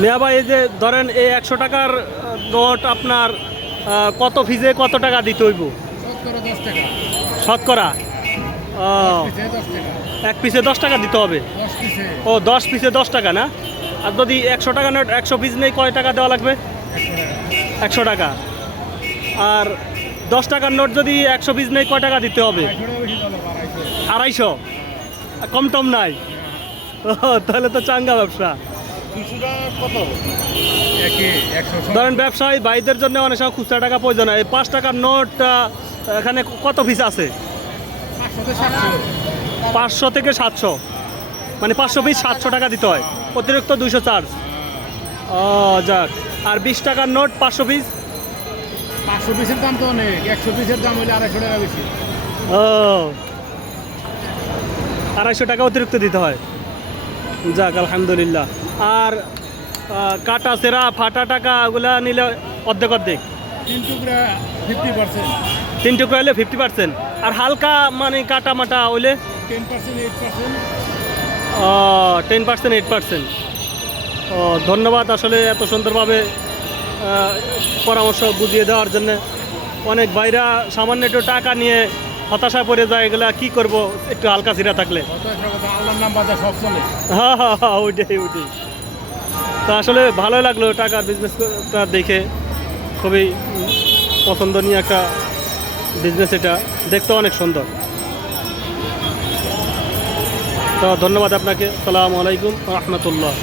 মিয়া ভাই এই যে ধরেন এই একশো টাকার নোট আপনার কত ফিজে কত টাকা দিতে হইব? শতকরা ও, এক পিসে দশ টাকা। দিতে হবে? ও দশ পিসে দশ টাকা না? আর যদি একশো টাকা নোট একশো পিস নেই কয় টাকা দেওয়া লাগবে? একশো টাকা। আর দশ টাকার নোট যদি একশো পিস নেই কয় টাকা দিতে হবে? আড়াইশো? কম টম নাই। তাহলে তো চাঙ্গা ব্যবসা। ধরেন ব্যবসায়ী ভাইদের জন্য অনেক সময় খুচরা টাকা প্রয়োজন হয়। এই পাঁচ টাকার নোট এখানে কত পিস আছে? পাঁচশো থেকে সাতশো। মানে পাঁচশো পিস সাতশো টাকা দিতে হয়। অতিরিক্ত দুইশো চার্জ ও যাক। আর বিশ টাকার নোট পাঁচশো পিস পাঁচশো পিসের দাম তো অনেক। একশো পিসের দাম হলে আড়াইশো টাকা বেশি। ও। আড়াইশো টাকা অতিরিক্ত দিতে হয়। যাক আলহামদুলিল্লাহ। আর কাটা সেরা ফাটা টাকা ওগুলা নিলে অর্ধেক অর্ধেক। তিন টুকরা ফিফটি পার্সেন্ট তিন টুকরা হলে ফিফটি পার্সেন্ট আর হালকা মানে কাটা মাটা হইলে? Ten percent eight percent ten percent eight percent ও ধন্যবাদ আসলে এত সুন্দরভাবে পরামর্শ বুঝিয়ে দেওয়ার জন্য। অনেক বাইরা সামান্য একটু টাকা নিয়ে হতাশা পড়ে যায় এগুলা কি করব? একটু হালকা সিরা থাকলে হ্যাঁ হ্যাঁ হ্যাঁ ওইটাই ওইটাই। তা আসলে ভালো লাগল টাকার বিজনেসটা দেখে। খুবই পছন্দনীয় একটা বিজনেস এটা। দেখতে অনেক সুন্দর। তো ধন্যবাদ আপনাকে। সালামু আলাইকুম রহমতুল্লাহ।